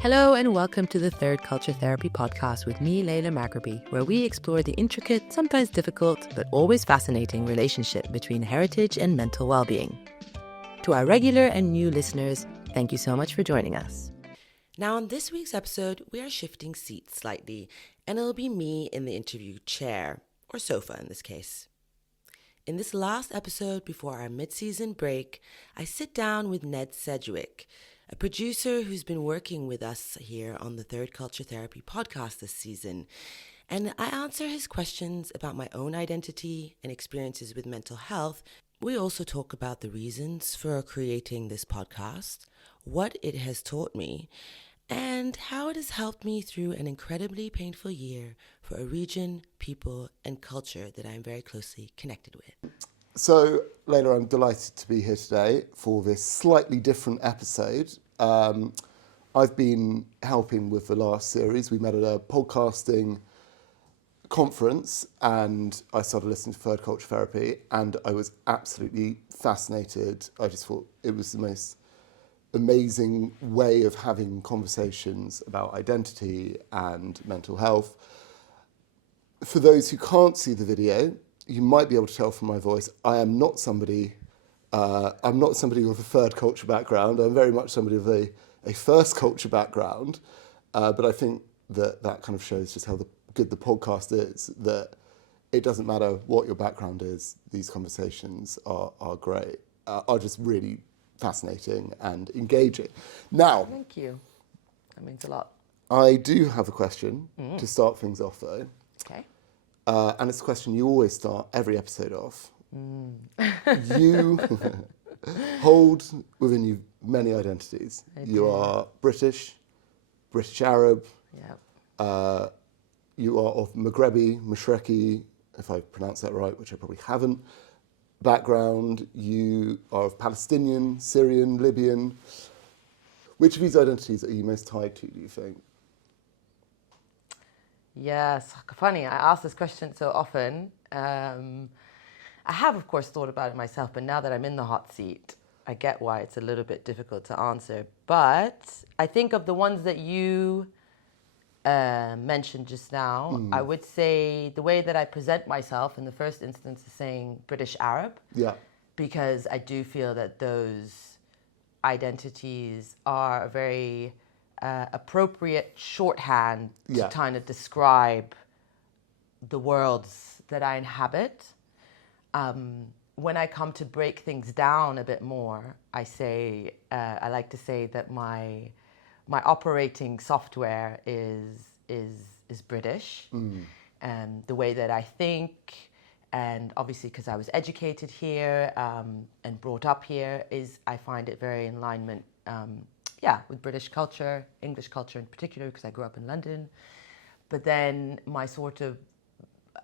Hello and welcome to the Third Culture Therapy podcast with me, Layla Maghribi, where we explore the intricate, sometimes difficult, but always fascinating relationship between heritage and mental well-being. To our regular and new listeners, thank you so much for joining us. Now, on this week's episode, we are shifting seats slightly, and it'll be me in the interview chair, or sofa in this case. In this last episode before our mid-season break, I sit down with Ned Sedgwick, a producer who's been working with us here on the Third Culture Therapy podcast this season. And I answer his questions about my own identity and experiences with mental health. We also talk about the reasons for creating this podcast, what it has taught me, and how it has helped me through an incredibly painful year for a region, people, and culture that I'm very closely connected with. So, Layla, I'm delighted to be here today for this slightly different episode. I've been helping with the last series. We met at a podcasting conference and I started listening to Third Culture Therapy and I was absolutely fascinated. I just thought it was the most amazing way of having conversations about identity and mental health. For those who can't see the video, you might be able to tell from my voice, I am not somebody, I'm not somebody with a third culture background. I'm very much somebody with a first culture background. But I think that kind of shows just how good the podcast is, that it doesn't matter what your background is, these conversations are great, are just really fascinating and engaging. Now, Thank you. That means a lot. I do have a question to start things off though. Okay. And it's a question you always start every episode off. You hold within you many identities. You are British Arab. Yeah. You are of Maghribi, if I pronounce that right, which I probably haven't, background. You are of Palestinian, Syrian, Libyan. Which of these identities are you most tied to, do you think? Yes, funny. I ask this question so often. I have, of course, thought about it myself, but now that I'm in the hot seat, I get why it's a little bit difficult to answer. But I think of the ones that you mentioned just now, I would say the way that I present myself in the first instance is saying British Arab. Yeah. Because I do feel that those identities are a very appropriate shorthand to kind of describe the worlds that I inhabit. When I come to break things down a bit more, I like to say that my operating software is British, and the way that I think, and obviously because I was educated here and brought up here, I find it very in alignment, with British culture, English culture in particular, because I grew up in London. But then my sort of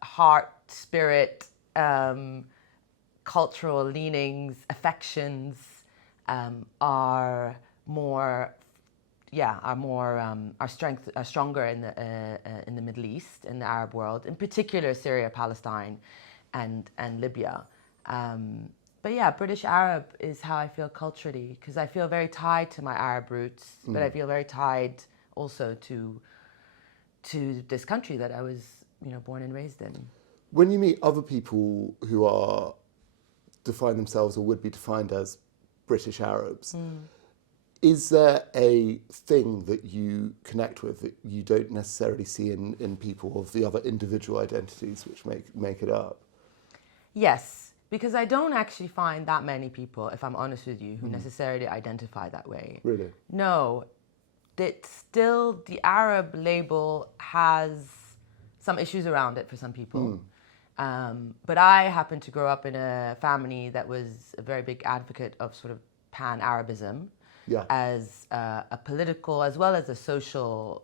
heart, spirit, cultural leanings, affections are stronger in the Middle East, in the Arab world, in particular Syria, Palestine, and Libya. But yeah, British Arab is how I feel culturally, because I feel very tied to my Arab roots, but I feel very tied also to this country that I was, born and raised in. When you meet other people who are define themselves or would be defined as British Arabs, is there a thing that you connect with that you don't necessarily see in people of the other individual identities which make it up? Yes, because I don't actually find that many people, if I'm honest with you, who necessarily identify that way. Really? No, that still the Arab label has some issues around it for some people. But I happen to grow up in a family that was a very big advocate of sort of pan-Arabism as a political as well as a social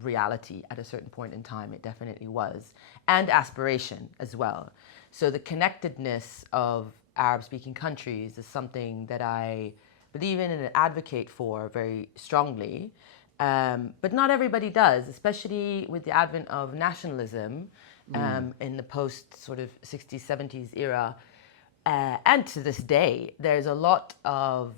reality at a certain point in time. It definitely was. And aspiration as well. So the connectedness of Arab-speaking countries is something that I believe in and advocate for very strongly. But not everybody does, especially with the advent of nationalism in the post sort of 60s, 70s era. and to this day, there's a lot of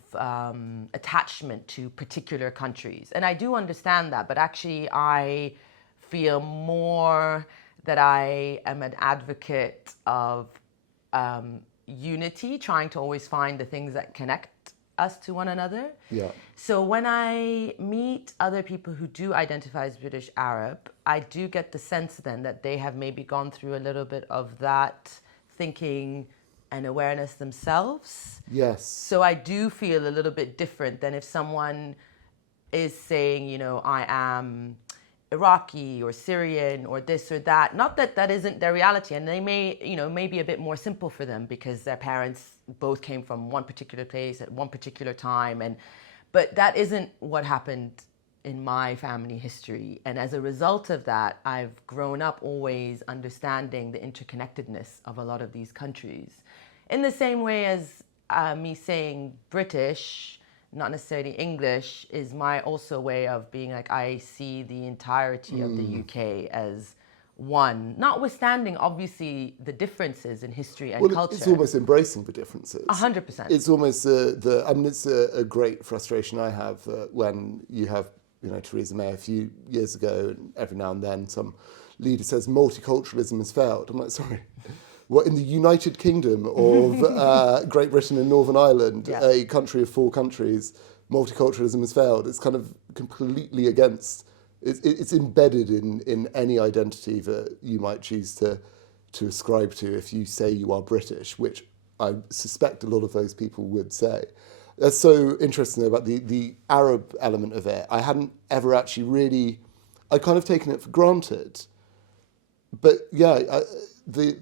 attachment to particular countries. And I do understand that, but actually I feel more that I am an advocate of unity, trying to always find the things that connect us to one another. Yeah. So when I meet other people who do identify as British Arab, I do get the sense then that they have maybe gone through a little bit of that thinking and awareness themselves. Yes. So I do feel a little bit different than if someone is saying, you know, I am Iraqi or Syrian or this or that. Not that that isn't their reality, and they may, you know, may be a bit more simple for them because their parents both came from one particular place at one particular time, but that isn't what happened in my family history. And as a result of that, I've grown up always understanding the interconnectedness of a lot of these countries. In the same way as me saying British, not necessarily English, is my also way of being like, I see the entirety of the UK as one, notwithstanding obviously the differences in history and culture. It's almost embracing the differences. 100%. It's almost it's a great frustration I have when you have, you know, Theresa May a few years ago, and every now and then some leader says multiculturalism has failed. I'm like, sorry. What, in the United Kingdom of Great Britain and Northern Ireland, a country of 4 countries, multiculturalism has failed. It's kind of completely against, it's embedded in any identity that you might choose to ascribe to if you say you are British, which I suspect a lot of those people would say. That's so interesting about the Arab element of it. I hadn't ever actually really, I'd kind of taken it for granted. But yeah, the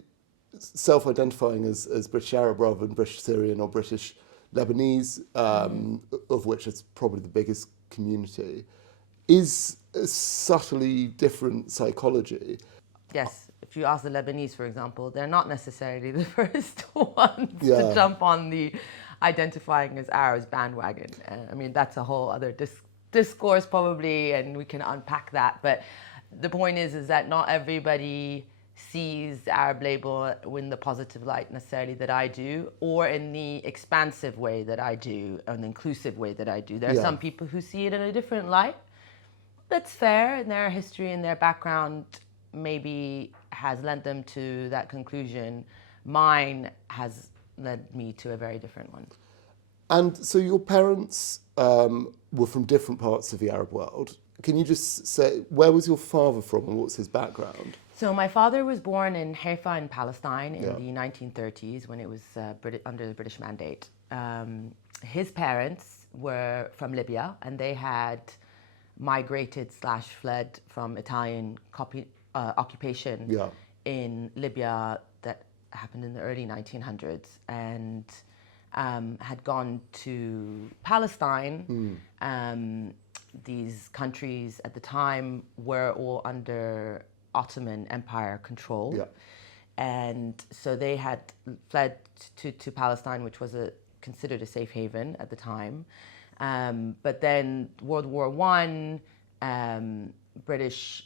self-identifying as British Arab rather than British Syrian or British Lebanese, of which it's probably the biggest community, is a subtly different psychology. Yes, if you ask the Lebanese, for example, they're not necessarily the first ones to jump on the identifying as Arabs bandwagon. I mean, that's a whole other discourse probably, and we can unpack that. But the point is that not everybody sees the Arab label in the positive light necessarily that I do, or in the expansive way that I do, or an inclusive way that I do. There are some people who see it in a different light. That's fair, and their history and their background maybe has led them to that conclusion. Mine has led me to a very different one. And so your parents were from different parts of the Arab world. Can you just say, where was your father from and what's his background? So my father was born in Haifa in Palestine in the 1930s when it was under the British Mandate. His parents were from Libya, and they had migrated/fled from Italian occupation in Libya that happened in the early 1900s, and had gone to Palestine. These countries at the time were all under Ottoman Empire control. And so they had fled to Palestine, which was considered a safe haven at the time. But then World War I,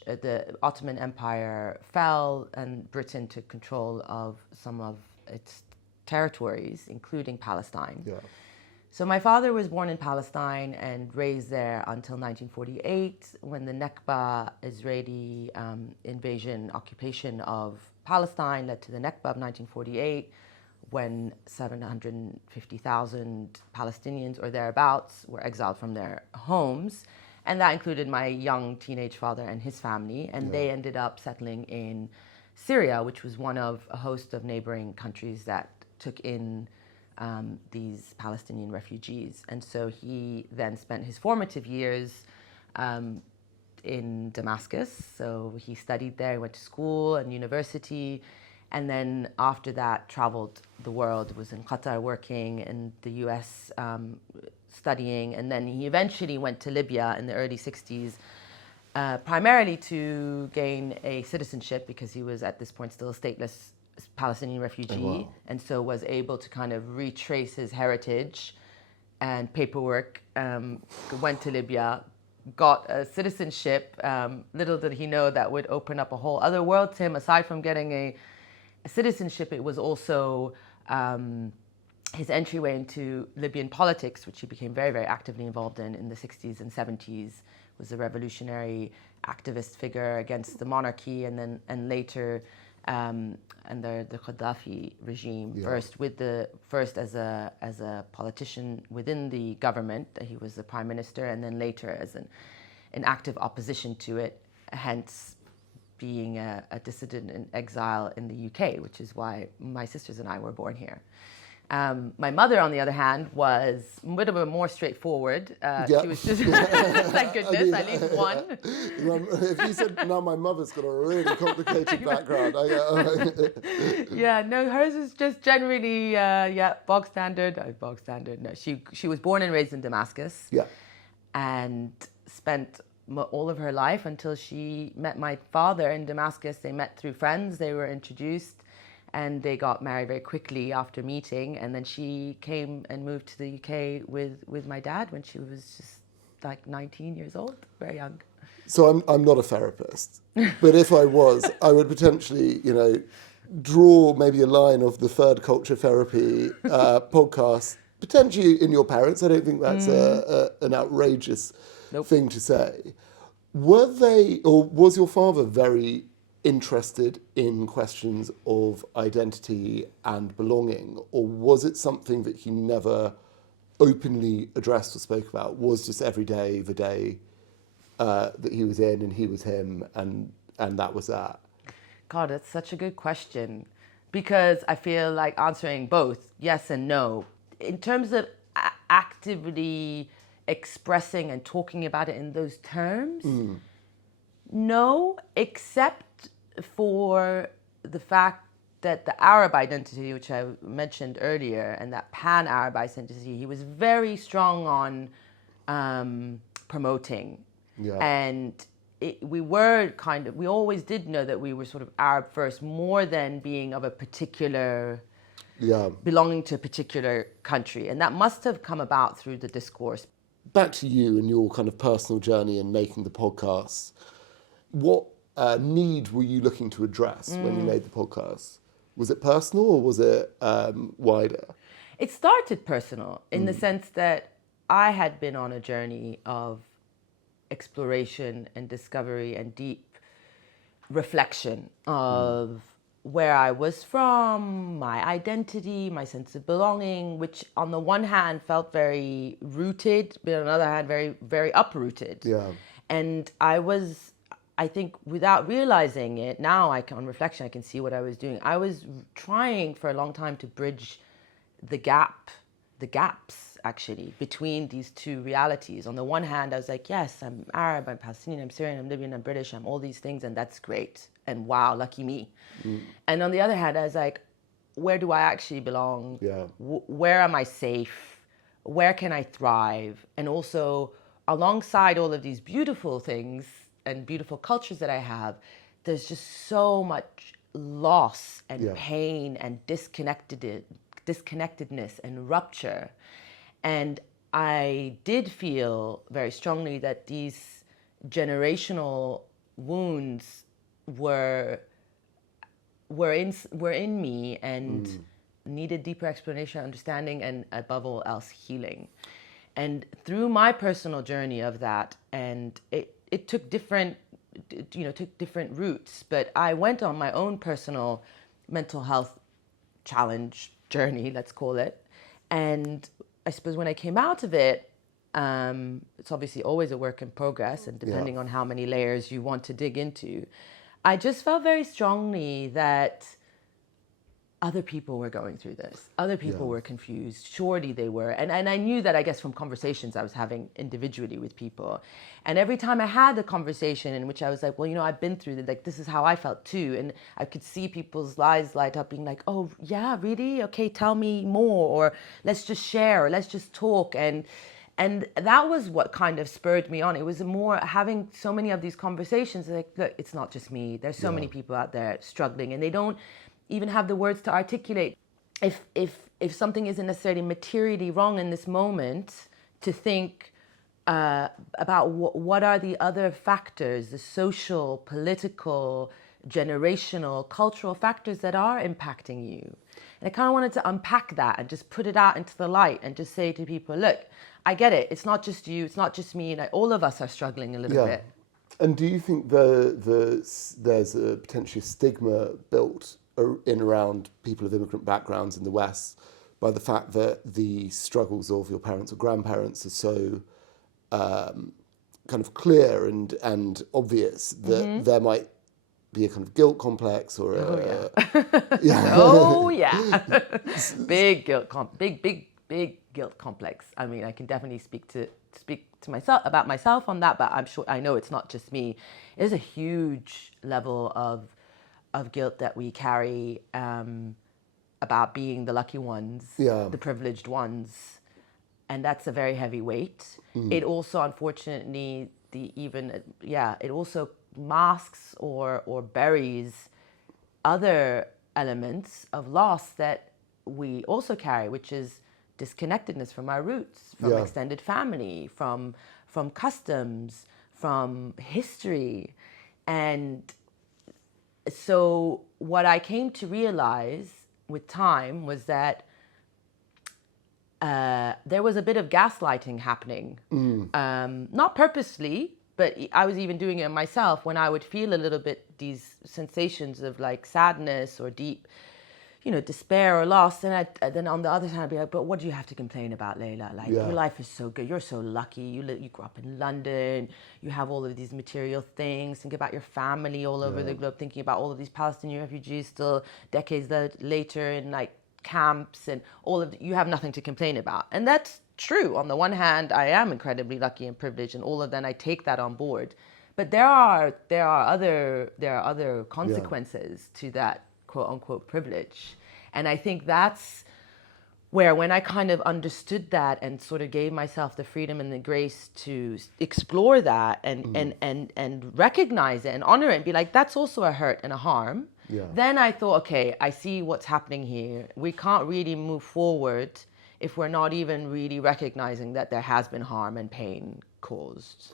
the Ottoman Empire fell, and Britain took control of some of its territories, including Palestine. So my father was born in Palestine and raised there until 1948, when the Nakba Israeli invasion, occupation of Palestine led to the Nakba of 1948, when 750,000 Palestinians or thereabouts were exiled from their homes. And that included my young teenage father and his family. And they ended up settling in Syria, which was one of a host of neighboring countries that took in these Palestinian refugees. And so he then spent his formative years in Damascus. So he studied there, went to school and university, and then after that traveled the world, was in Qatar working, in the US studying, and then he eventually went to Libya in the early 60s, primarily to gain a citizenship, because he was at this point still a stateless Palestinian refugee, and so was able to kind of retrace his heritage and paperwork, went to Libya, got a citizenship. Little did he know that would open up a whole other world to him. Aside from getting a citizenship, it was also his entryway into Libyan politics, which he became very, very actively involved in the 60s and 70s, was a revolutionary activist figure against the monarchy, and later under the Gaddafi regime. First as a politician within the government, he was the prime minister, and then later as an active opposition to it, hence being a dissident in exile in the UK, which is why my sisters and I were born here. My mother, on the other hand, was a bit of a more straightforward. She was just, thank goodness, at least one. If you said, no, my mother's got a really complicated background. No, hers is just generally, bog standard. Bog standard. No, she was born and raised in Damascus. Yeah. And spent all of her life until she met my father in Damascus. They met through friends. They were introduced. And they got married very quickly after meeting. And then she came and moved to the UK with my dad when she was just like 19 years old, very young. So I'm not a therapist, but if I was, I would potentially, draw maybe a line of the Third Culture Therapy podcast, potentially in your parents. I don't think that's an outrageous thing to say. Were they, or was your father very interested in questions of identity and belonging, or was it something that he never openly addressed or spoke about? Was just every day the day that he was in and he was him, and that was that? God, that's such a good question, because I feel like answering both yes and no. In terms of actively expressing and talking about it in those terms, no, except for the fact that the Arab identity, which I mentioned earlier, and that pan-Arab identity, he was very strong on promoting. Yeah. And we always did know that we were sort of Arab first, more than being of a particular, belonging to a particular country. And that must have come about through the discourse. Back to you and your kind of personal journey in making the podcast. What need were you looking to address when you made the podcast? Was it personal or was it wider? It started personal in the sense that I had been on a journey of exploration and discovery and deep reflection of where I was from, my identity, my sense of belonging, which on the one hand felt very rooted, but on the other hand very, very uprooted. Yeah. And I think without realizing it, now on reflection, I can see what I was doing. I was trying for a long time to bridge the gaps actually between these two realities. On the one hand, I was like, yes, I'm Arab, I'm Palestinian, I'm Syrian, I'm Libyan, I'm British, I'm all these things, and that's great. And wow, lucky me. And on the other hand, I was like, where do I actually belong? Yeah. Where am I safe? Where can I thrive? And also, alongside all of these beautiful things and beautiful cultures that I have, there's just so much loss and pain and disconnectedness and rupture. And I did feel very strongly that these generational wounds were in me and needed deeper explanation, understanding, and above all else, healing. And through my personal journey of that, and it took different routes, but I went on my own personal mental health challenge journey, let's call it. And I suppose when I came out of it, it's obviously always a work in progress, and depending on how many layers you want to dig into, I just felt very strongly that other people were going through this. Other people were confused. Surely they were. And I knew that, I guess, from conversations I was having individually with people. And every time I had a conversation in which I was like, well, I've been through it. Like, this is how I felt too. And I could see people's eyes light up being like, oh, yeah, really? Okay, tell me more. Or let's just share. Or let's just talk. And that was what kind of spurred me on. It was more having so many of these conversations. Like, look, it's not just me. There's so many people out there struggling, and they don't even have the words to articulate. If something isn't necessarily materially wrong in this moment, to think about what are the other factors, the social, political, generational, cultural factors that are impacting you. And I kind of wanted to unpack that and just put it out into the light and just say to people, look, I get it. It's not just you. It's not just me. Like, all of us are struggling a little bit. And do you think there's a potentially stigma built in around people of immigrant backgrounds in the West by the fact that the struggles of your parents or grandparents are so kind of clear and obvious that there might be a kind of guilt complex or big guilt complex. I mean, I can definitely speak to myself on that, but I know it's not just me. There's a huge level of guilt that we carry about being the lucky ones, the privileged ones, and that's a very heavy weight. It also, unfortunately, it also masks or buries other elements of loss that we also carry, which is disconnectedness from our roots, from extended family, from customs, from history. And so what I came to realize with time was that there was a bit of gaslighting happening. Not purposely, but I was even doing it myself when I would feel a little bit these sensations of like sadness or deep, despair or loss. And then on the other hand, I'd be like, but what do you have to complain about, Layla? Like, your life is so good. You're so lucky. You grew up in London. You have all of these material things. Think about your family all over the globe. Thinking about all of these Palestinian refugees still decades later in like camps and you have nothing to complain about. And that's true. On the one hand, I am incredibly lucky and privileged, and all of that, I take that on board. But there are other consequences to that quote unquote privilege. And I think that's where, when I kind of understood that and sort of gave myself the freedom and the grace to explore that and recognize it and honor it and be like, that's also a hurt and a harm. Then I thought, okay, I see what's happening here. We can't really move forward if we're not even really recognizing that there has been harm and pain caused.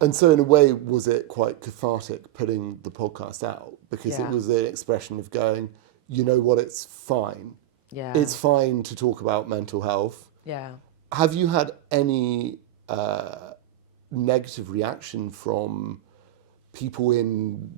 And so in a way, was it quite cathartic putting the podcast out? Because it was an expression of going, you know what, it's fine. It's fine to talk about mental health. Have you had any negative reaction from people in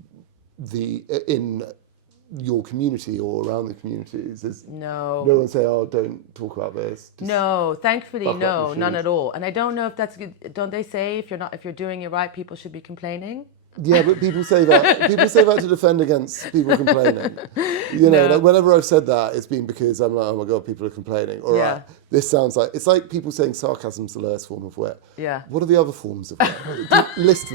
your community or around the communities? No one say, oh, don't talk about this? No, thankfully, no, none at all. And I don't know if that's good. Don't they say if you're doing it right, people should be complaining? Yeah, but people say that. People say that to defend against people complaining. Like whenever I've said that, it's been because I'm like, oh my God, people are complaining. All right, this sounds like, it's like people saying sarcasm's the lowest form of wit. What are the other forms of wit? List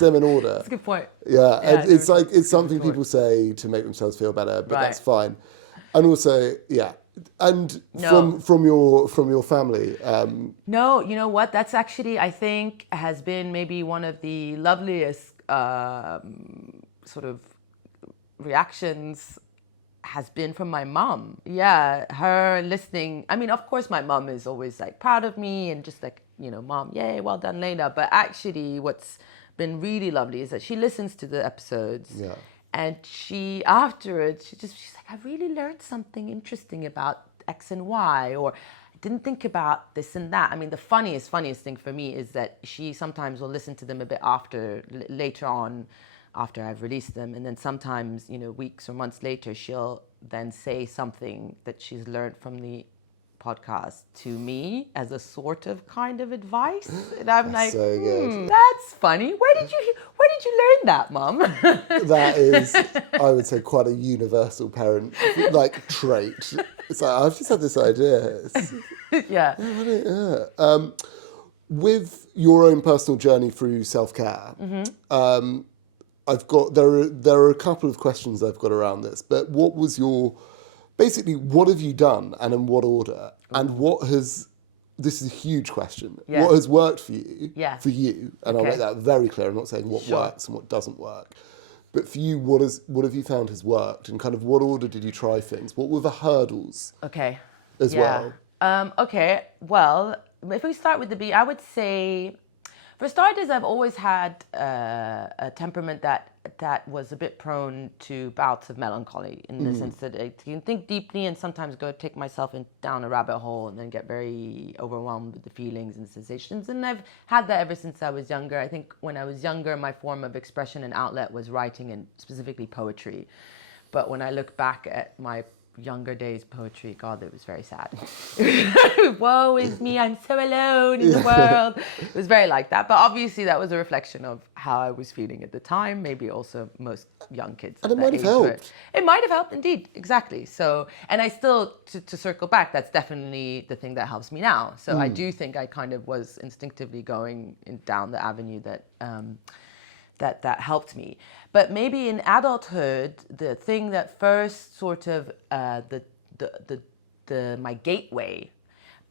them in order. That's a good point. And it's something people say to make themselves feel better, but that's fine. And also, and from your family. No, you know what? That's actually, I think, has been maybe one of the loveliest sort of reactions has been from my mom. Her listening. I mean, of course, my mom is always like proud of me and just like, mom, yay, well done, Layla. But actually, what's been really lovely is that she listens to the episodes. And she, afterwards, she's like, I really learned something interesting about X and Y, or I didn't think about this and that. I mean, the funniest thing for me is that she sometimes will listen to them a bit later on, after I've released them. And then sometimes, weeks or months later, she'll then say something that she's learned from the podcast to me as a sort of kind of advice. And I'm like, so good. That's funny. Where did you learn that, Mum? That is, I would say, quite a universal parent trait. It's like, I've just had this idea. With your own personal journey through self-care, there are a couple of questions I've got around this, but what have you done and in what order? And this is a huge question. What has worked for you? And I'll make that very clear. I'm not saying what works and what doesn't work. But for you, what have you found has worked? And kind of what order did you try things? What were the hurdles as well? Well, if we start with the B, I would say, for starters, I've always had a temperament that that was a bit prone to bouts of melancholy in the sense that I can think deeply and sometimes take myself down a rabbit hole and then get very overwhelmed with the feelings and sensations. And I've had that ever since I was younger. I think when I was younger, my form of expression and outlet was writing and specifically poetry. But when I look back at my younger days poetry, God, it was very sad. Woe is me, I'm so alone in the world. It was very like that, but obviously that was a reflection of how I was feeling at the time, maybe also most young kids. And it might have helped. It might have helped, indeed, exactly. So, and I still, to circle back, that's definitely the thing that helps me now. So I do think I kind of was instinctively going down the avenue that that helped me. But maybe in adulthood, the thing that first sort of my gateway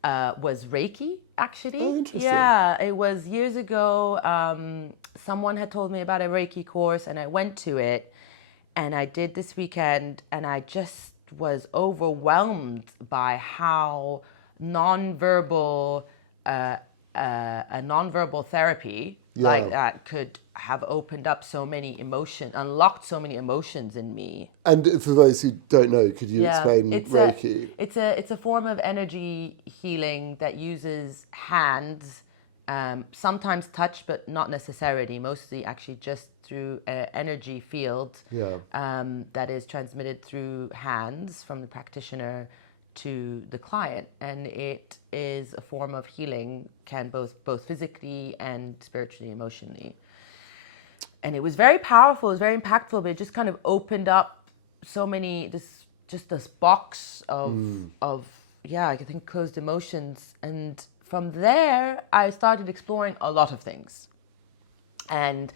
was Reiki, actually. Oh, interesting. Yeah, it was years ago. Someone had told me about a Reiki course, and I went to it, and I did this weekend, and I just was overwhelmed by how nonverbal a nonverbal therapy like that could have opened up so many emotions, unlocked so many emotions in me. And for those who don't know, could you explain Reiki? It's a form of energy healing that uses hands, sometimes touch, but not necessarily. Mostly, actually, just through an energy field that is transmitted through hands from the practitioner to the client, and it is a form of healing, can both physically and spiritually, emotionally. And it was very powerful, it was very impactful, but it just kind of opened up so many, this box of I think closed emotions. And from there, I started exploring a lot of things. And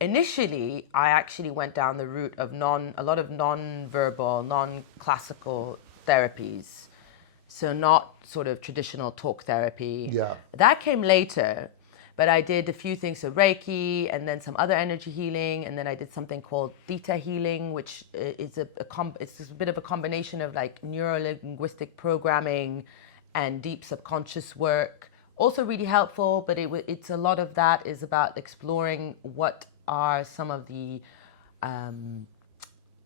initially, I actually went down the route of a lot of non-verbal, non-classical therapies. So not sort of traditional talk therapy. Yeah. That came later, but I did a few things, so Reiki, and then some other energy healing, and then I did something called theta healing, which is it's a bit of a combination of like neuro-linguistic programming and deep subconscious work. Also really helpful, but it's a lot of that is about exploring what are some of the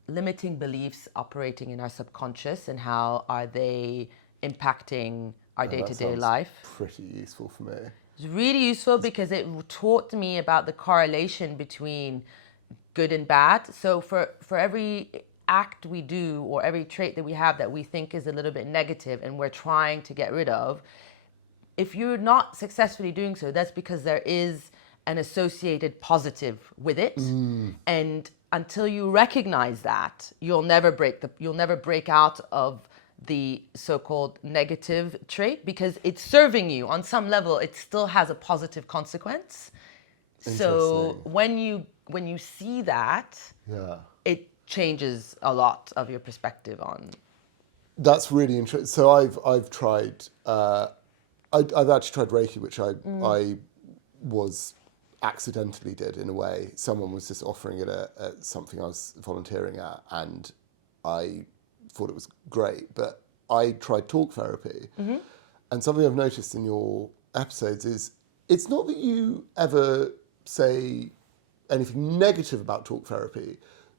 limiting beliefs operating in our subconscious and how are they impacting our day-to-day life. Pretty useful for me. It's really useful because it taught me about the correlation between good and bad. So for every act we do or every trait that we have that we think is a little bit negative and we're trying to get rid of, if you're not successfully doing so, that's because there is an associated positive with it. And until you recognize that, you'll never break out of the so-called negative trait because it's serving you on some level. It still has a positive consequence. So when you see that, it changes a lot of your perspective on. That's really interesting. So I've tried. I've actually tried Reiki, which I was accidentally did in a way. Someone was just offering it at something I was volunteering at, and I thought it was great. But I tried talk therapy, and something I've noticed in your episodes is it's not that you ever say anything negative about talk therapy,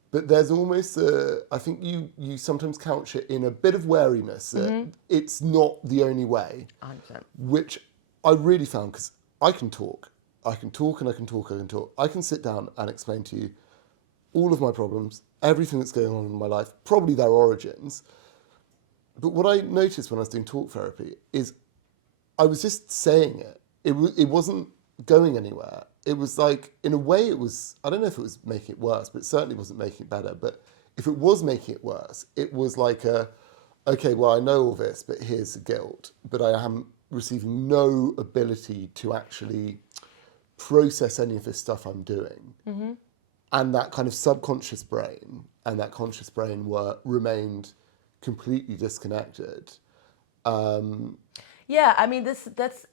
but there's almost I think you sometimes couch it in a bit of wariness that it's not the only way, 100%. which I really found, because I can talk and I can talk. I can sit down and explain to you all of my problems, everything that's going on in my life, probably their origins. But what I noticed when I was doing talk therapy is I was just saying it. It wasn't going anywhere. It was like, in a way it was, I don't know if it was making it worse, but it certainly wasn't making it better. But if it was making it worse, it was like okay, well, I know all this, but here's the guilt. But I am receiving no ability to actually process any of this stuff I'm doing. And that kind of subconscious brain and that conscious brain remained completely disconnected. Yeah, I mean, that's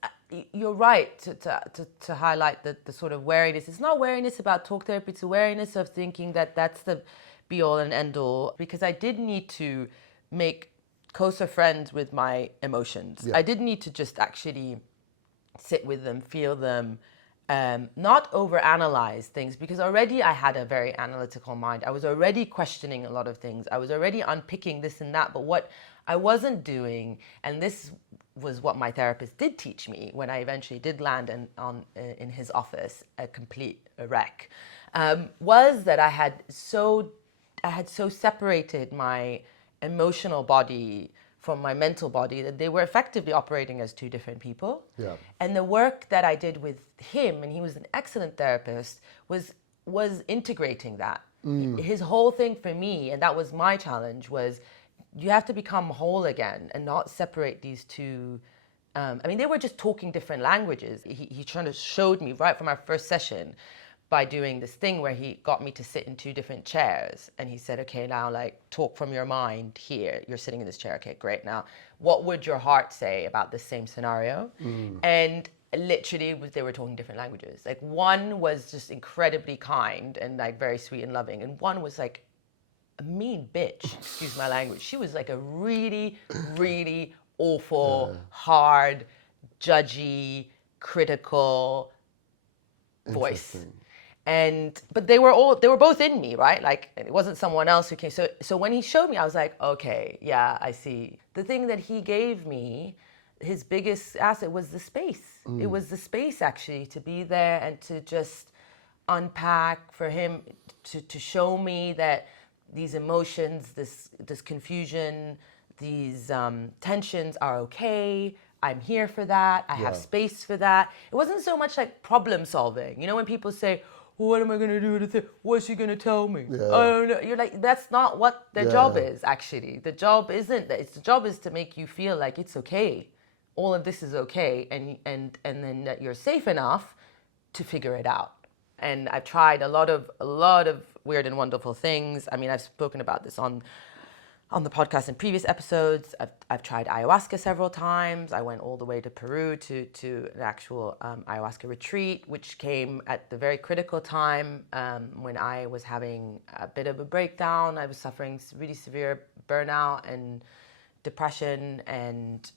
you're right to highlight the sort of wariness. It's not wariness about talk therapy, it's a wariness of thinking that that's the be all and end all, because I did need to make closer friends with my emotions. I did need to just actually sit with them, feel them, not overanalyze things, because already I had a very analytical mind. I was already questioning a lot of things. I was already unpicking this and that. But what I wasn't doing, and this was what my therapist did teach me when I eventually did land in his office, a complete wreck, was that I had so separated my emotional body from my mental body that they were effectively operating as two different people. Yeah. And the work that I did with him, and he was an excellent therapist, was integrating that. His whole thing for me, and that was my challenge, was you have to become whole again and not separate these two. They were just talking different languages. He kind of showed me right from our first session by doing this thing where he got me to sit in two different chairs. And he said, okay, now like talk from your mind here. You're sitting in this chair. Okay, great. Now, what would your heart say about the same scenario? And literally they were talking different languages. Like one was just incredibly kind and like very sweet and loving. And one was like a mean bitch, excuse my language. She was like a really, really awful, hard, judgy, critical voice. But they were both in me, right? Like it wasn't someone else who came. So when he showed me, I was like, okay, yeah, I see. The thing that he gave me, his biggest asset was the space. It was the space actually to be there and to just unpack, for him to show me that these emotions, this confusion, these tensions are okay. I'm here for that. I have space for that. It wasn't so much like problem solving. You know, when people say, what am I going to do with it? What's she going to tell me? Oh, no. You're like, that's not what their job is, actually. The job isn't that. The job is to make you feel like it's okay. All of this is okay. And then that you're safe enough to figure it out. And I've tried a lot of weird and wonderful things. I mean, I've spoken about this on the podcast in previous episodes. I've tried ayahuasca several times. I went all the way to Peru to an actual ayahuasca retreat, which came at the very critical time when I was having a bit of a breakdown. I was suffering really severe burnout and depression, and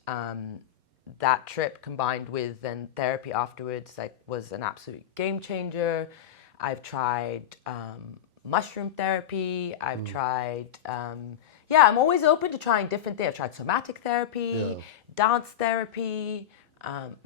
that trip combined with then therapy afterwards was an absolute game changer. I've tried mushroom therapy. I've tried... I'm always open to trying different things. I've tried somatic therapy, dance therapy,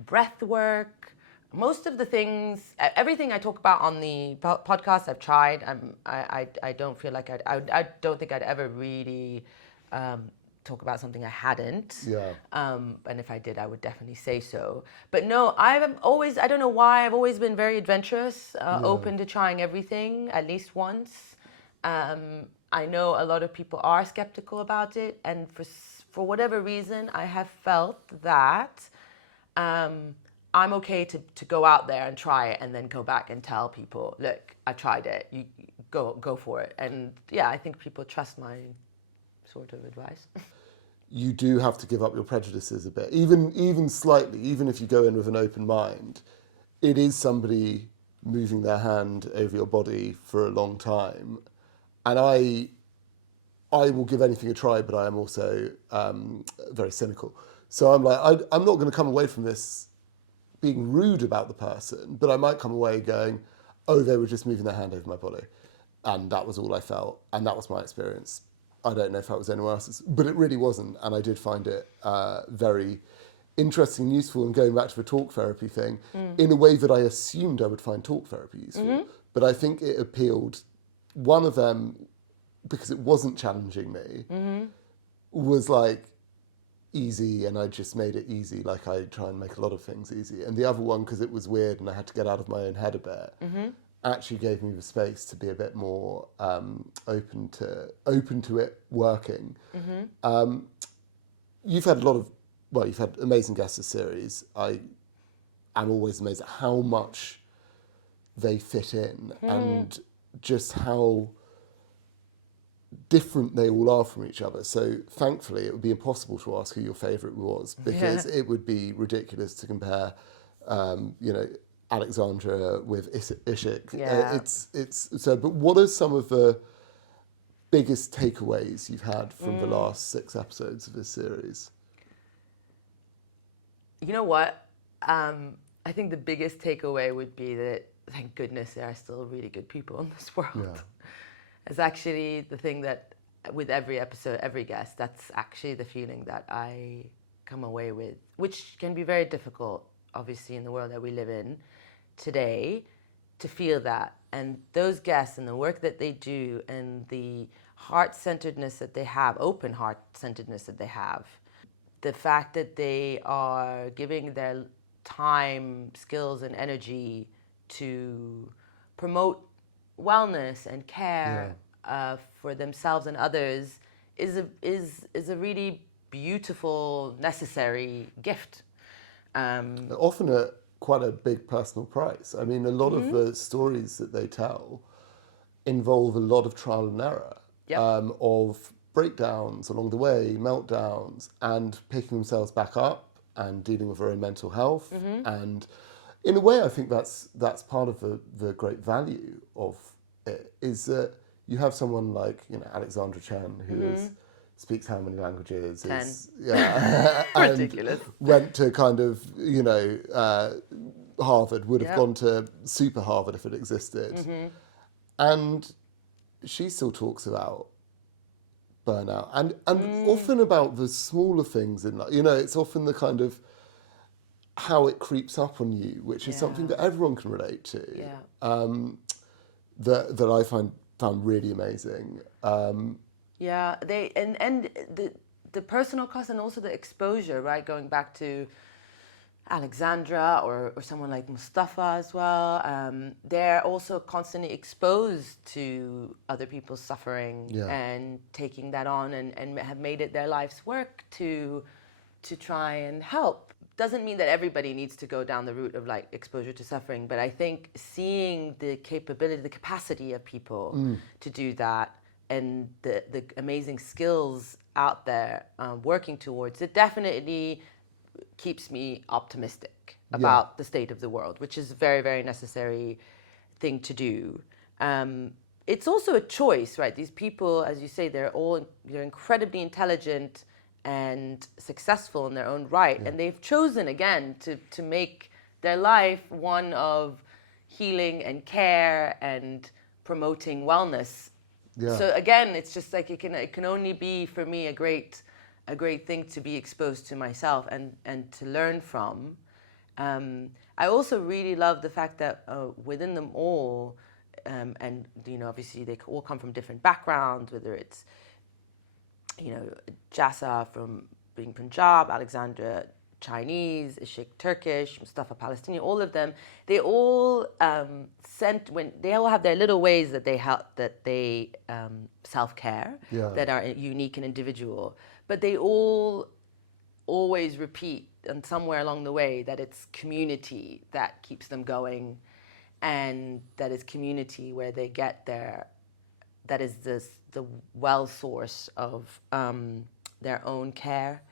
breath work. Most of the things, everything I talk about on the podcast, I've tried. I don't feel like I don't think I'd ever really talk about something I hadn't. And if I did, I would definitely say so. But no, I don't know why, I've always been very adventurous, open to trying everything at least once. I know a lot of people are skeptical about it, and for whatever reason, I have felt that I'm okay to go out there and try it and then go back and tell people, look, I tried it, you go for it. And yeah, I think people trust my sort of advice. You do have to give up your prejudices a bit, even slightly, even if you go in with an open mind. It is somebody moving their hand over your body for a long time. And I will give anything a try, but I am also very cynical. So I'm like, I'm not going to come away from this being rude about the person, but I might come away going, oh, they were just moving their hand over my body. And that was all I felt. And that was my experience. I don't know if that was anyone else's, but it really wasn't. And I did find it very interesting and useful. And going back to the talk therapy thing, in a way that I assumed I would find talk therapy useful. But I think it appealed... One of them, because it wasn't challenging me, was like easy, and I just made it easy, like I try and make a lot of things easy. And the other one, because it was weird and I had to get out of my own head a bit, actually gave me the space to be a bit more open to it working. You've had you've had amazing guests this series. I am always amazed at how much they fit in and just how different they all are from each other. So thankfully it would be impossible to ask who your favourite was, because it would be ridiculous to compare Alexandra with Ishik. But what are some of the biggest takeaways you've had from the last 6 episodes of this series? You know what? I think the biggest takeaway would be that, thank goodness, there are still really good people in this world. Yeah. It's actually the thing that, with every episode, every guest, that's actually the feeling that I come away with, which can be very difficult, obviously, in the world that we live in today, to feel that. And those guests and the work that they do and the heart-centeredness that they have, open heart-centeredness that they have, the fact that they are giving their time, skills, and energy to promote wellness and care for themselves and others is a really beautiful, necessary gift. Often at quite a big personal price. I mean, a lot of the stories that they tell involve a lot of trial and error, of breakdowns along the way, meltdowns, and picking themselves back up and dealing with their own mental health. And in a way, I think that's part of the great value of it, is that you have someone like, Alexandra Chen, who speaks how many languages? 10. And Ridiculous. went to kind of, Harvard, would have gone to super Harvard if it existed. And she still talks about burnout and often about the smaller things in life. It's often the kind of how it creeps up on you, which is something that everyone can relate to. That I found really amazing. They and the personal cost and also the exposure, right? Going back to Alexandra or someone like Mustafa as well, they're also constantly exposed to other people's suffering and taking that on and have made it their life's work to try and help. Doesn't mean that everybody needs to go down the route of like exposure to suffering, but I think seeing the capability, the capacity of people to do that and the amazing skills out there working towards it definitely keeps me optimistic about the state of the world, which is a very, very necessary thing to do. It's also a choice, right? These people, as you say, they're incredibly intelligent and successful in their own right. And they've chosen, again, to make their life one of healing and care and promoting wellness. So again, it's just like it can only be, for me, a great thing to be exposed to myself and to learn from. I also really love the fact that within them all, and obviously they all come from different backgrounds, whether it's Jassa from being Punjab, Alexandra Chinese, Ishik Turkish, Mustafa Palestinian, all of them, they all they all have their little ways that they self-care that are unique and individual, but they all always repeat, and somewhere along the way, that it's community that keeps them going, and that is community where they get that is the well source of their own care.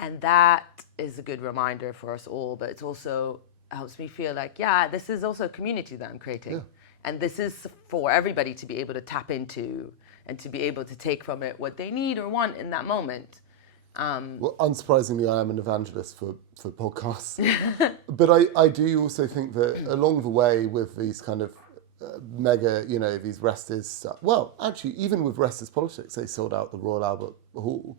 And that is a good reminder for us all, but it also helps me feel like, this is also a community that I'm creating. Yeah. And this is for everybody to be able to tap into and to be able to take from it what they need or want in that moment. Well, unsurprisingly, I am an evangelist for podcasts. But I do also think that along the way with these kind of mega, these Restes stuff. Well, actually, even with Restes Politics, they sold out the Royal Albert Hall.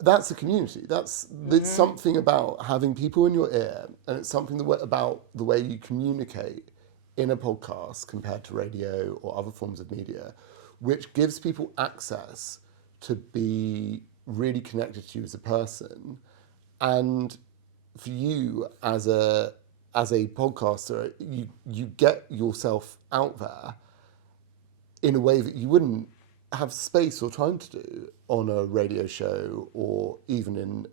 That's a community. It's something about having people in your ear, and it's something about the way you communicate in a podcast compared to radio or other forms of media, which gives people access to be really connected to you as a person, and for you as a podcaster, you get yourself out there in a way that you wouldn't have space or time to do on a radio show, or even in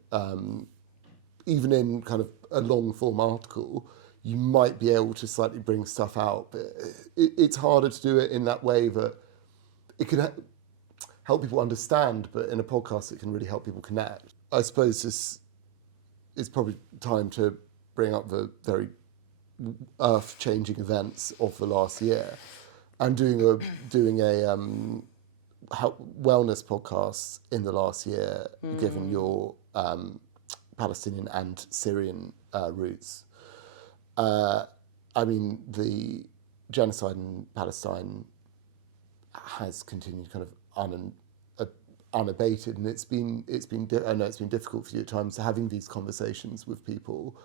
kind of a long form article. You might be able to slightly bring stuff out, but it's harder to do it in that way that it can help people understand, but in a podcast it can really help people connect. I suppose this is probably time to bring up the very earth-changing events of the last year. I'm doing a wellness podcast in the last year, given your Palestinian and Syrian roots. I mean, the genocide in Palestine has continued kind of unabated, and I know it's been difficult for you at times having these conversations with people,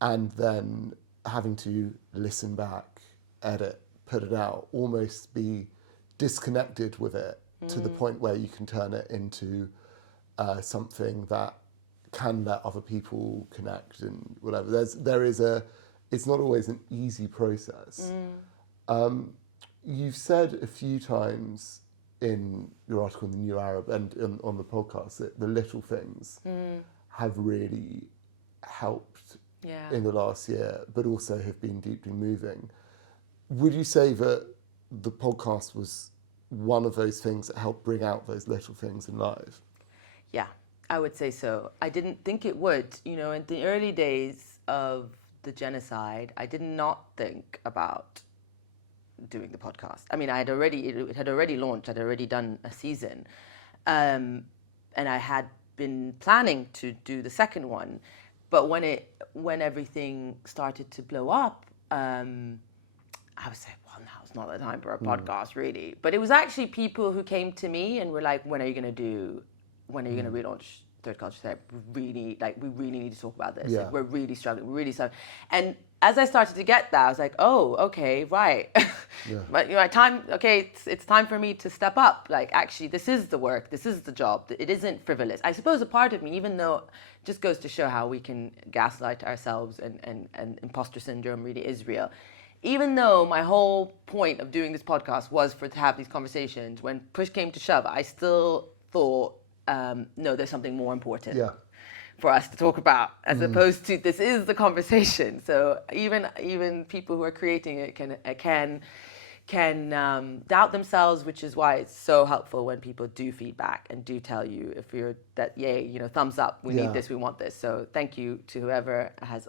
and then having to listen back, edit, put it out, almost be disconnected with it to the point where you can turn it into something that can let other people connect and whatever. It's not always an easy process. You've said a few times in your article in the New Arab and on the podcast that the little things have really helped in the last year, but also have been deeply moving. Would you say that the podcast was one of those things that helped bring out those little things in life? Yeah, I would say so. I didn't think it would. You know, in the early days of the genocide, I did not think about doing the podcast. I mean, it had already launched. I'd already done a season, and I had been planning to do the second one. But when everything started to blow up, I was like, well, now's not the time for a podcast, really. But it was actually people who came to me and were like, when are you going to relaunch Third Culture Therapy? We really need to talk about this. Yeah. Like, we're really struggling. And as I started to get that, I was like, oh, okay, right. But it's time for me to step up. Like, actually, this is the work, this is the job. It isn't frivolous. I suppose a part of me, even though it just goes to show how we can gaslight ourselves and imposter syndrome really is real. Even though my whole point of doing this podcast was to have these conversations, when push came to shove, I still thought, no, there's something more important for us to talk about, as opposed to this is the conversation. So even people who are creating it can doubt themselves, which is why it's so helpful when people do feedback and do tell you if you're that, yay, thumbs up, we need this, we want this. So thank you to whoever has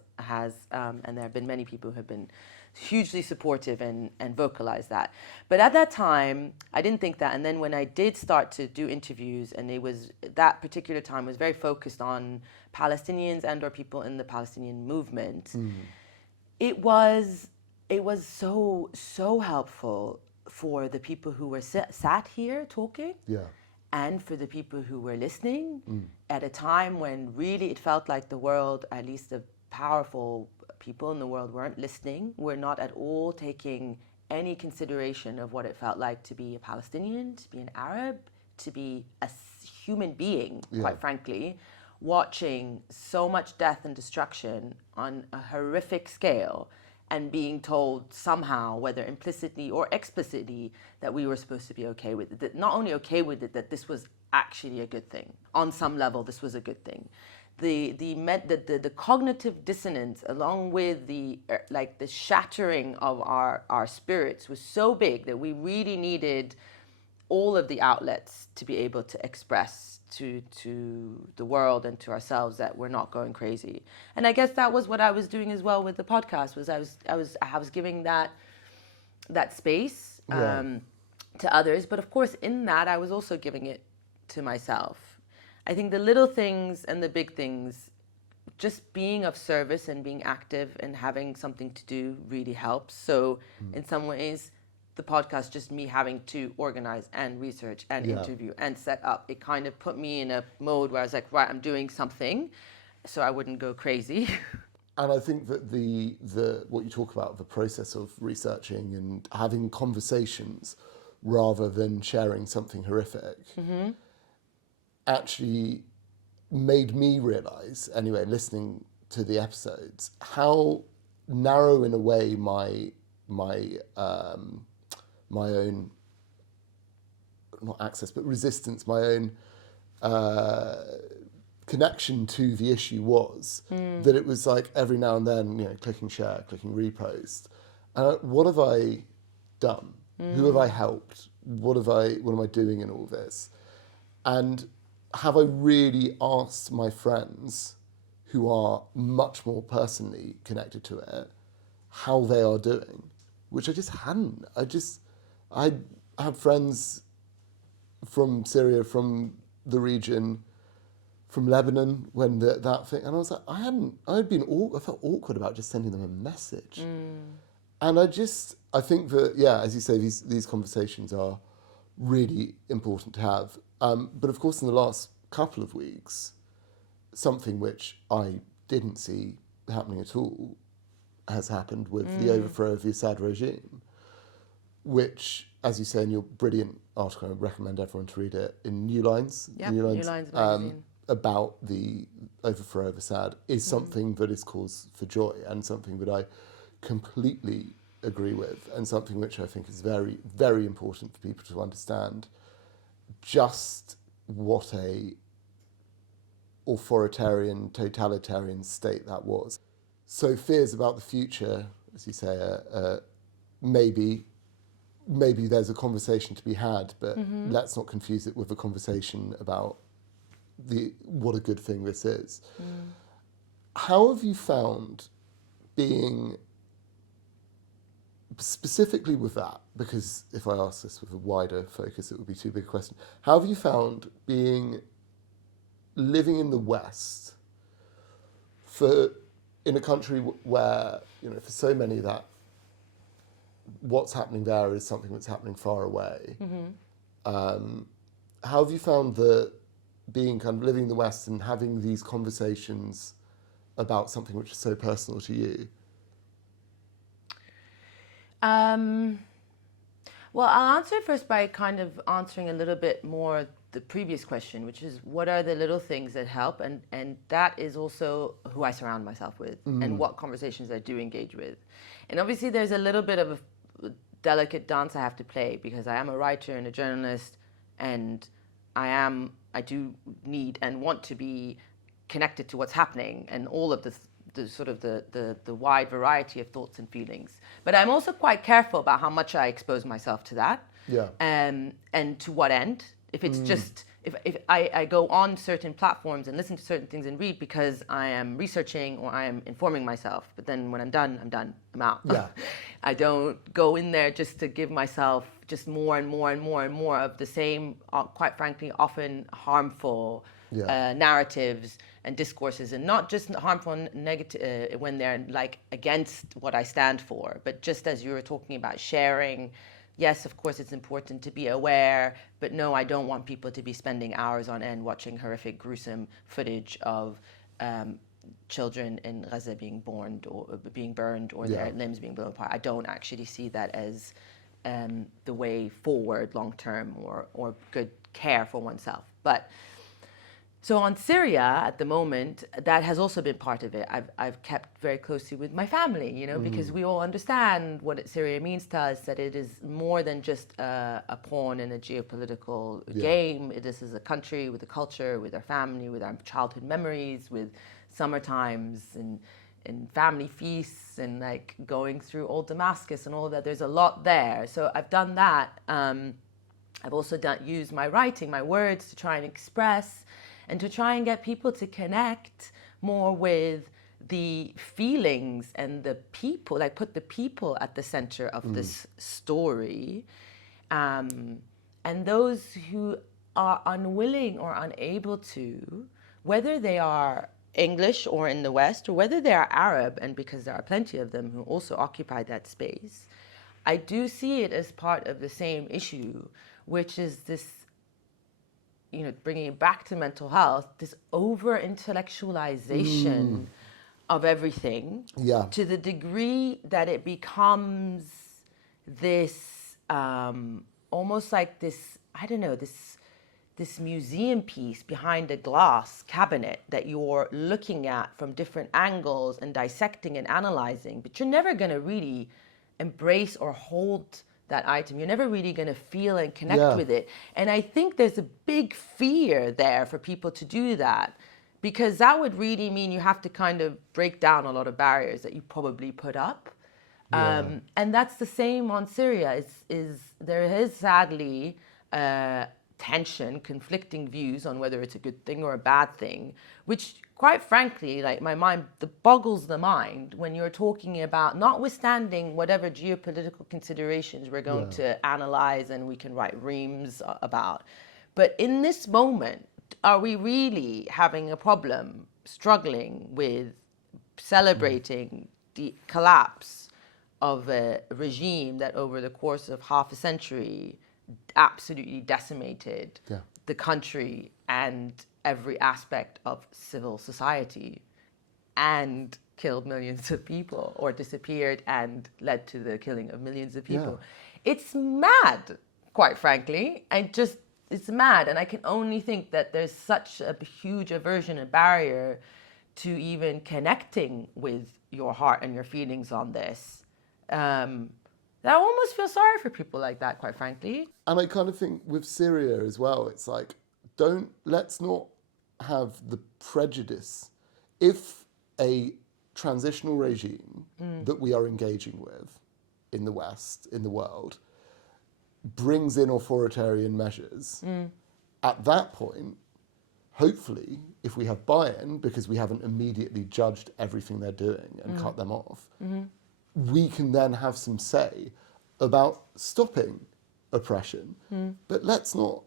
and there have been many people who have been hugely supportive and vocalize that. But at that time, I didn't think that. And then when I did start to do interviews, and that particular time was very focused on Palestinians and or people in the Palestinian movement, it was so helpful for the people who were sat here talking and for the people who were listening at a time when really it felt like the world, at least the powerful people in the world, weren't listening, were not at all taking any consideration of what it felt like to be a Palestinian, to be an Arab, to be a human being, quite frankly, watching so much death and destruction on a horrific scale and being told somehow, whether implicitly or explicitly, that we were supposed to be okay with it. That not only okay with it, that this was actually a good thing. On some level, this was a good thing. The cognitive dissonance, along with the shattering of our spirits, was so big that we really needed all of the outlets to be able to express to the world and to ourselves that we're not going crazy. And I guess that was what I was doing as well with the podcast. Was I was giving that space to others, but of course in that I was also giving it to myself. I think the little things and the big things, just being of service and being active and having something to do really helps. So in some ways, the podcast, just me having to organize and research and interview and set up, it kind of put me in a mode where I was like, right, I'm doing something so I wouldn't go crazy. And I think that the what you talk about, the process of researching and having conversations rather than sharing something horrific, actually made me realize, anyway, listening to the episodes, how narrow in a way my own, not access, but resistance, my own connection to the issue was. That it was like every now and then, clicking share, clicking repost. What have I done? Who have I helped? What am I doing in all this? And have I really asked my friends who are much more personally connected to it how they are doing? Which I just hadn't. I have friends from Syria, from the region, from Lebanon when that thing, and I was like, I felt awkward about just sending them a message. And I think that, as you say, these conversations are really important to have. But of course, in the last couple of weeks, something which I didn't see happening at all has happened with the overthrow of the Assad regime, which, as you say in your brilliant article, I recommend everyone to read it, in New Lines. Yeah, New Lines magazine. About the overthrow of Assad is something that is cause for joy, and something that I completely agree with, and something which I think is very, very important for people to understand just what a authoritarian, totalitarian state that was. So fears about the future, as you say, maybe there's a conversation to be had, but let's not confuse it with a conversation about what a good thing this is. How have you found being, specifically with that, because if I ask this with a wider focus, it would be too big a question. How have you found living in the West in a country where, for so many that what's happening there is something that's happening far away? How have you found being kind of living in the West and having these conversations about something which is so personal to you? Well, I'll answer first by kind of answering a little bit more the previous question, which is what are the little things that help? And that is also who I surround myself with and what conversations I do engage with. And obviously there's a little bit of a delicate dance I have to play, because I am a writer and a journalist, and I do need and want to be connected to what's happening and all of the sort of the wide variety of thoughts and feelings. But I'm also quite careful about how much I expose myself to that. Yeah. And to what end. If it's just, if I go on certain platforms and listen to certain things and read because I am researching or I am informing myself, but then when I'm done, I'm out. Yeah. I don't go in there just to give myself just more and more and more and more of the same, quite frankly, often harmful narratives and discourses, and not just harmful and negative when they're like against what I stand for, but just as you were talking about sharing. Yes, of course, it's important to be aware, but no, I don't want people to be spending hours on end watching horrific, gruesome footage of children in Gaza being burned or their limbs being blown apart. I don't actually see that as the way forward long term or good care for oneself. But so on Syria at the moment, that has also been part of it. I've kept very closely with my family, because we all understand what Syria means to us, that it is more than just a pawn in a geopolitical game. This is a country with a culture, with our family, with our childhood memories, with summer times and family feasts and like going through old Damascus and all of that. There's a lot there. So I've done that. I've also used my writing, my words to try and express and to try and get people to connect more with the feelings and the people, like put the people at the center of this story. And those who are unwilling or unable to, whether they are English or in the West, or whether they are Arab, and because there are plenty of them who also occupy that space, I do see it as part of the same issue, which is this, bringing it back to mental health, this over-intellectualization of everything to the degree that it becomes this, almost like this, this museum piece behind a glass cabinet that you're looking at from different angles and dissecting and analyzing, but you're never going to really embrace or hold that item. You're never really going to feel and connect with it. And I think there's a big fear there for people to do that, because that would really mean you have to kind of break down a lot of barriers that you probably put up. And that's the same on Syria. There is sadly tension, conflicting views on whether it's a good thing or a bad thing, which quite frankly, like my mind, boggles the mind when you're talking about, notwithstanding whatever geopolitical considerations we're going to analyze and we can write reams about. But in this moment, are we really having a problem struggling with celebrating the collapse of a regime that over the course of half a century absolutely decimated the country and every aspect of civil society and killed millions of people, or disappeared and led to the killing of millions of people? It's mad, quite frankly. It's mad. And I can only think that there's such a huge aversion and barrier to even connecting with your heart and your feelings on this. That I almost feel sorry for people like that, quite frankly. And I kind of think with Syria as well, it's like, let's not have the prejudice. If a transitional regime that we are engaging with in the West, in the world, brings in authoritarian measures, at that point, hopefully, if we have buy-in, because we haven't immediately judged everything they're doing and cut them off, we can then have some say about stopping oppression. But let's not.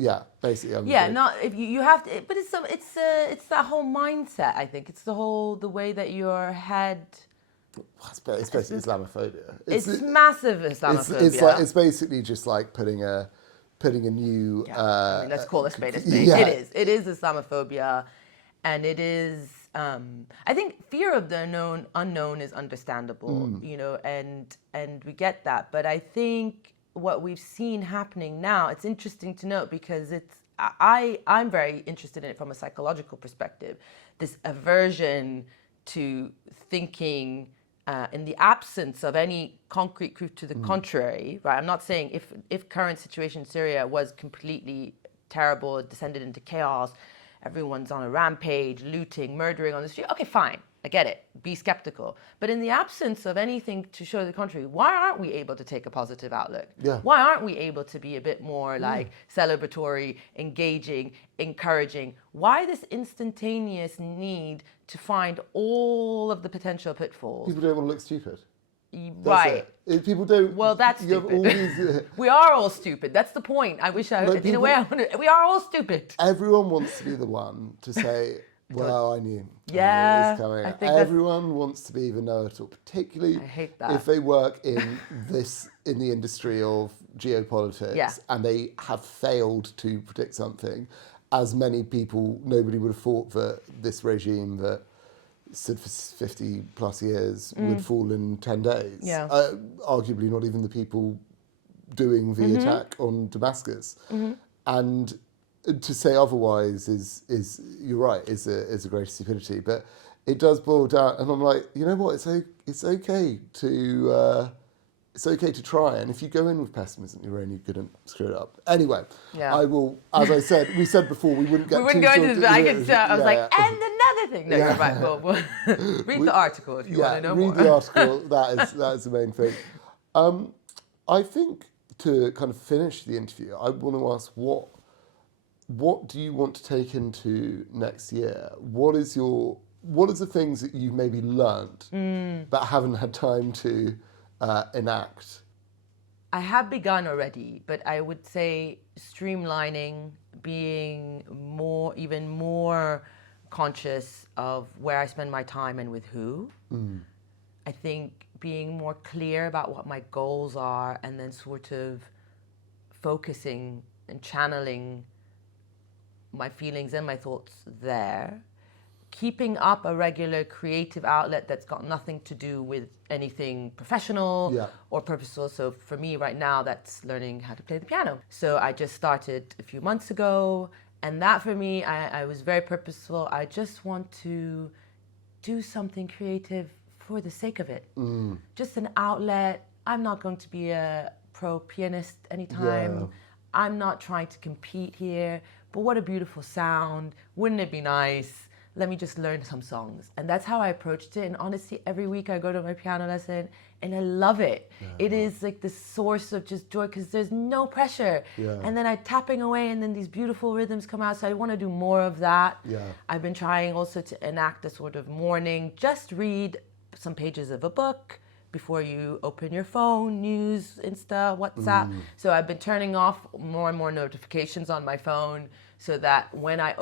Yeah, basically. Not if you have to, but it's that whole mindset. I think it's the way that your head. It's basically Islamophobia. It's massive Islamophobia. It's basically just like putting a new. Let's call a spade a spade. Yeah. It is Islamophobia, and it is. I think fear of the unknown is understandable, and we get that. But I think what we've seen happening now, it's interesting to note because I'm very interested in it from a psychological perspective. This aversion to thinking in the absence of any concrete proof to the contrary, right? I'm not saying if current situation in Syria was completely terrible, it descended into chaos, everyone's on a rampage, looting, murdering on the street. Okay, fine. I get it. Be skeptical. But in the absence of anything to show the contrary, why aren't we able to take a positive outlook? Yeah. Why aren't we able to be a bit more like celebratory, engaging, encouraging? Why this instantaneous need to find all of the potential pitfalls? People don't want to look stupid. Right. People don't. Well, that's stupid. We are all stupid. That's the point. I wish in a way, we are all stupid. Everyone wants to be the one to say, well, I knew. Yeah. It was coming. I think everyone wants to be the know-it-all, particularly I hate that. if they work in the industry of geopolitics and they have failed to predict something. As many people, nobody would have thought that this regime that stood for 50 plus years would fall in 10 days. Yeah. Arguably not even the people doing the attack on Damascus. And to say otherwise is you're right, is a great stupidity. But it does boil down, and I'm like, you know what, it's okay to try, and if you go in with pessimism, you're only going to screw it up. Anyway, I will, as I said, we said before, we wouldn't get we wouldn't go into this, but I can tell, I was like, and another thing. No, you're right, well, read the article if you want to know more. Read the article, that is the main thing. I think to kind of finish the interview, I want to ask what do you want to take into next year? What are the things that you've maybe learned but haven't had time to enact? I have begun already, but I would say streamlining, being even more conscious of where I spend my time and with who. I think being more clear about what my goals are and then sort of focusing and channeling my feelings and my thoughts there. Keeping up a regular creative outlet that's got nothing to do with anything professional or purposeful. So for me right now, that's learning how to play the piano. So I just started a few months ago, and that for me, I was very purposeful. I just want to do something creative for the sake of it. Just an outlet. I'm not going to be a pro pianist anytime. I'm not trying to compete here, but what a beautiful sound. Wouldn't it be nice? Let me just learn some songs. And that's how I approached it. And honestly, every week I go to my piano lesson and I love it. It is like the source of just joy because there's no pressure. And then I'm tapping away and then these beautiful rhythms come out. So I want to do more of that. I've been trying also to enact a sort of morning, just read some pages of a book before you open your phone, news, Insta, WhatsApp. So I've been turning off more and more notifications on my phone so that when I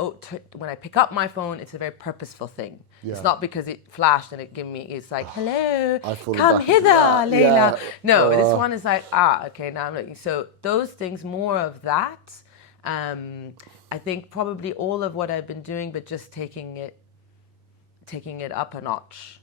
pick up my phone, it's a very purposeful thing. Yeah. It's not because it flashed and it's like, hello, fallen come back hither, into that. Layla. Yeah. No, this one is like, okay, now I'm looking. So those things, more of that. I think probably all of what I've been doing, but just taking it up a notch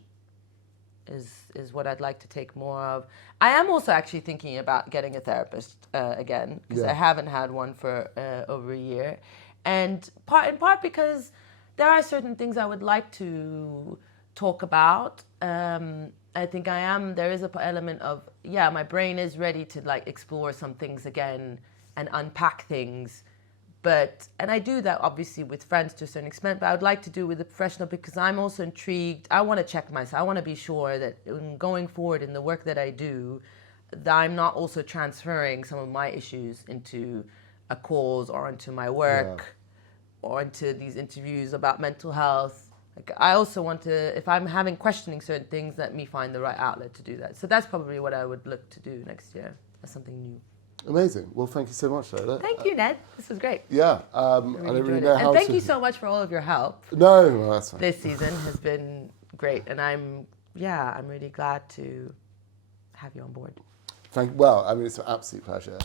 is what I'd like to take more of. I am also actually thinking about getting a therapist again, because I haven't had one for over a year. And in part because there are certain things I would like to talk about. I think there is an element of, my brain is ready to like explore some things again and unpack things. And I do that obviously with friends to a certain extent, but I would like to do it with a professional because I'm also intrigued. I want to check myself. I want to be sure that going forward in the work that I do, that I'm not also transferring some of my issues into a cause or into my work or into these interviews about mental health. Like, I also want to, if I'm questioning certain things, let me find the right outlet to do that. So that's probably what I would look to do next year as something new. Amazing. Well, thank you so much, Layla. Thank you, Ned. This was great. Yeah. I don't really know how and thank you so much for all of your help. No, well, that's fine. This season has been great, and I'm really glad to have you on board. It's an absolute pleasure.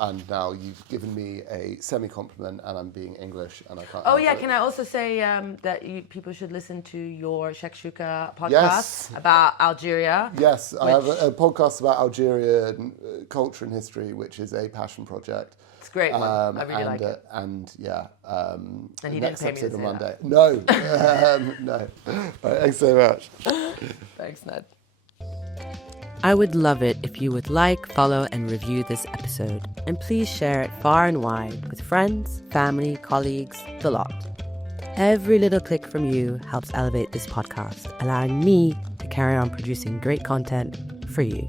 And now you've given me a semi-compliment, and I'm being English, and I can't. Can I also say that people should listen to your Shakshuka podcast about Algeria? Yes, I have a podcast about Algerian culture and history, which is a passion project. It's a great one. I really like it. And he didn't pay me to say Monday. That. No, no. Right, thanks so much. Thanks, Ned. I would love it if you would like, follow, and review this episode. And please share it far and wide with friends, family, colleagues, the lot. Every little click from you helps elevate this podcast, allowing me to carry on producing great content for you.